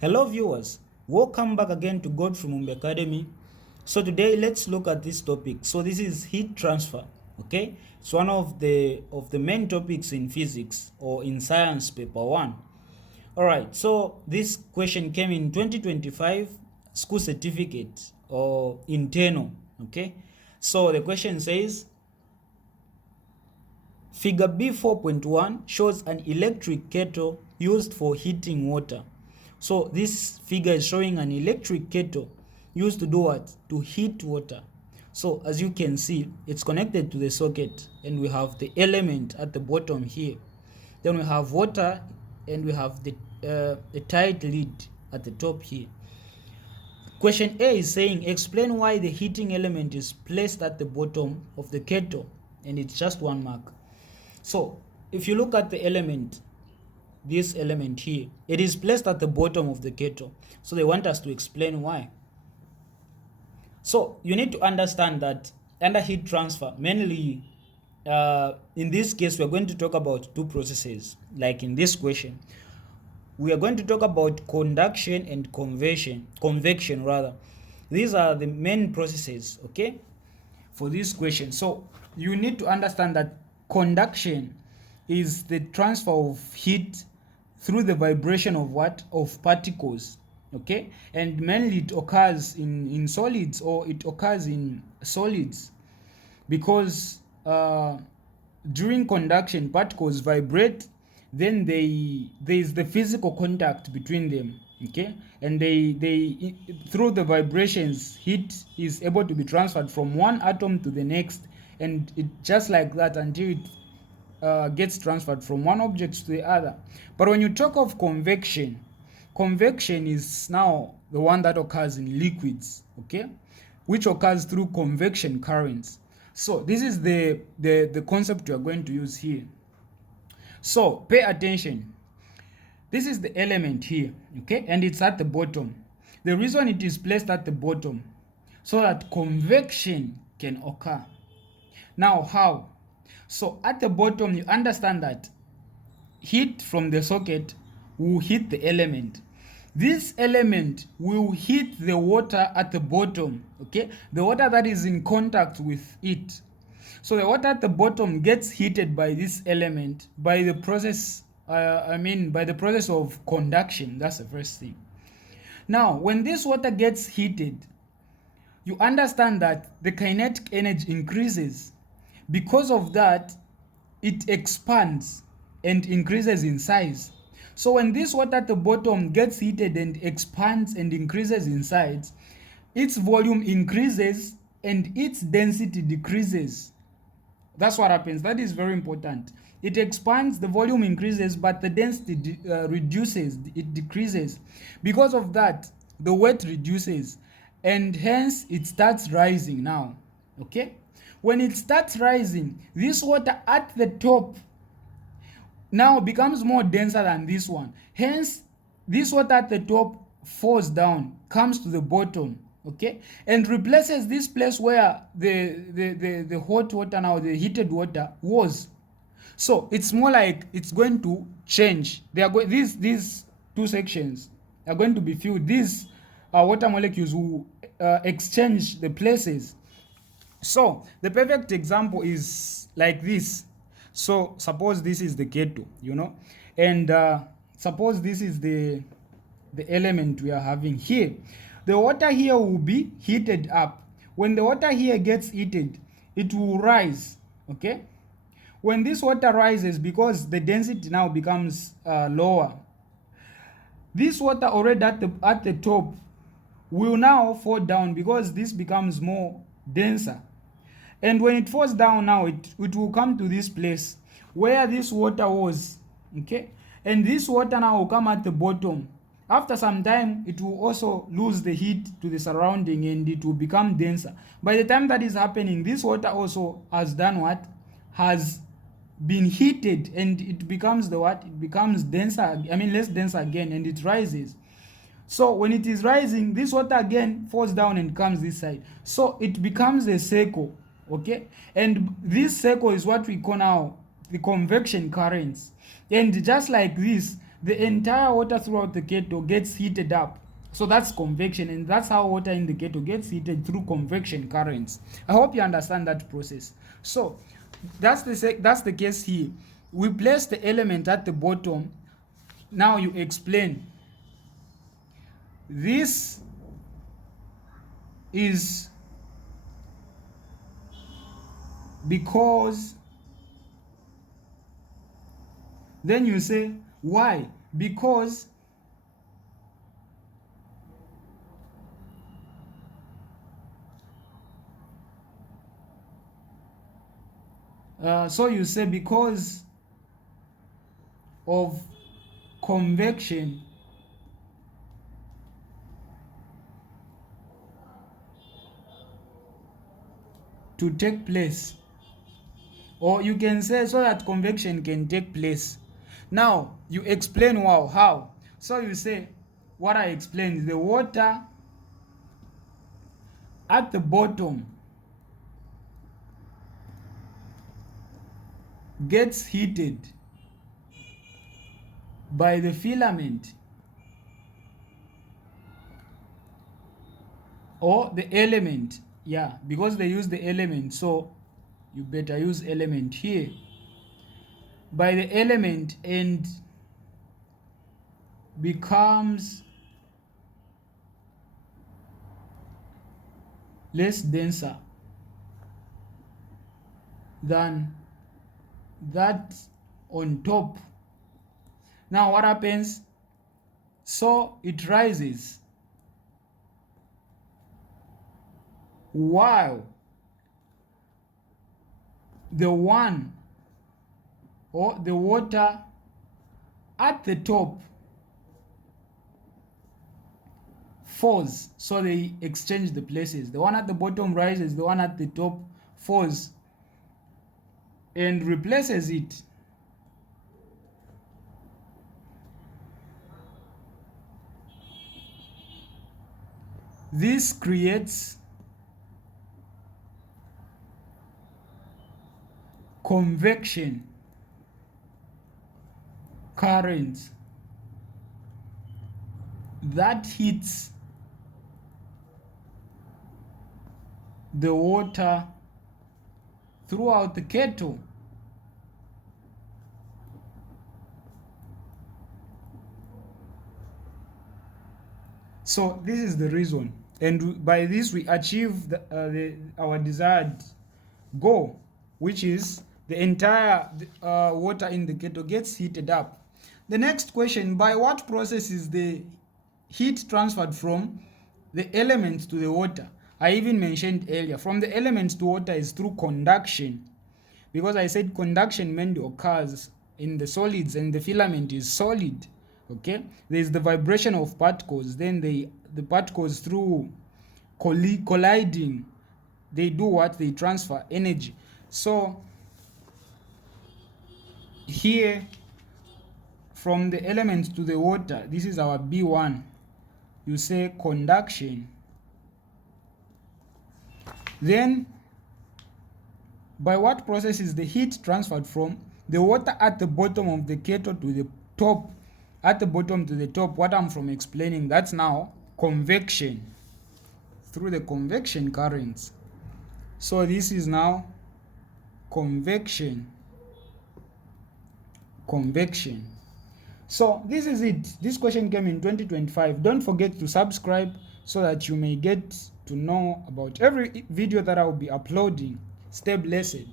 Hello viewers, welcome back again to God from Mumbai Academy. So today let's look at this topic. So this is heat transfer. Okay, it's one of the main topics in physics or in science paper 1. All right, so this question came in 2025 school certificate or internal. Okay, so the question says figure B 4.1 shows an electric kettle used for heating water. So this figure is showing an electric kettle used to do what? To heat water. So as you can see, it's connected to the socket and we have the element at the bottom here. Then we have water and we have the a tight lid at the top here. Question A is saying explain why the heating element is placed at the bottom of the kettle, and it's just 1 mark. So if you look at the element, this element here, it is placed at the bottom of the kettle. So they want us to explain why. So you need to understand that under heat transfer, mainly in this case, we are going to talk about two processes. Like in this question, we are going to talk about conduction and convection rather. These are the main processes, okay, for this question. So you need to understand that conduction is the transfer of heat through the vibration of what? Of particles, okay, and mainly it occurs in solids, or it occurs in solids because during conduction particles vibrate, then there is the physical contact between them, okay, and they through the vibrations heat is able to be transferred from one atom to the next, and it just like that until it gets transferred from one object to the other. But when you talk of convection, convection is now the one that occurs in liquids, okay, which occurs through convection currents. So this is the concept we are going to use here. So pay attention. This is the element here, okay, and it's at the bottom. The reason it is placed at the bottom, so that convection can occur. Now how? So at the bottom, you understand that heat from the socket will hit the element. This element will hit the water at the bottom, okay, the water that is in contact with it. So the water at the bottom gets heated by this element by the process by the process of conduction. That's the first thing. Now when this water gets heated, you understand that the kinetic energy increases. Because of that, it expands and increases in size. So when this water at the bottom gets heated and expands and increases in size, its volume increases and its density decreases. That's what happens. That is very important. It expands, the volume increases, but the density reduces, it decreases. Because of that, the weight reduces, and hence it starts rising now, okay. When it starts rising, this water at the top now becomes more denser than this one, hence this water at the top falls down, comes to the bottom, okay, and replaces this place where the hot water, now the heated water was. So it's more like it's going to change. They are going, these two sections are going to be filled. These water molecules will exchange the places. So the perfect example is like this. So suppose this is the kettle, you know, and suppose this is the element we are having here. The water here will be heated up. When the water here gets heated, it will rise, okay. When this water rises, because the density now becomes lower, this water already at the top will now fall down because this becomes more denser. And when it falls down now, it will come to this place where this water was, okay, and this water now will come at the bottom. After some time, it will also lose the heat to the surrounding and it will become denser. By the time that is happening, this water also has done what? Has been heated, and it becomes the what? It becomes denser, less denser again, and it rises. So when it is rising, this water again falls down and comes this side. So it becomes a circle, okay? And this circle is what we call now the convection currents. And just like this, the entire water throughout the kettle gets heated up. So that's convection, and that's how water in the kettle gets heated through convection currents. I hope you understand that process. So that's the case here. We place the element at the bottom. Now you explain. This is because, then you say why? Because so you say because of convection to take place, or you can say so that convection can take place. Now you explain how. So you say what I explained, the water at the bottom gets heated by the filament or the element. Yeah, because they use the element, so you better use element here. By the element, and becomes less denser than that on top. Now what happens? So it rises while the one or the water at the top falls. So they exchange the places. The one at the bottom rises, the one at the top falls and replaces it. This creates convection current that hits the water throughout the kettle. So this is the reason, and by this we achieve our desired goal, which is the entire water in the kettle gets heated up. The next question, by what process is the heat transferred from the elements to the water? I even mentioned earlier, from the elements to water is through conduction, because I said conduction mainly occurs in the solids and the filament is solid. Okay, there's the vibration of particles, then the particles through colliding, they do what? They transfer energy. So here, from the elements to the water, this is our B1. You say conduction. Then by what process is the heat transferred from the water at the bottom of the kettle to the top, at the bottom to the top? What I'm from explaining, that's now convection, through the convection currents. So this is now convection. So this is it. This question came in 2025. Don't forget to subscribe so that you may get to know about every video that I will be uploading. Stay blessed.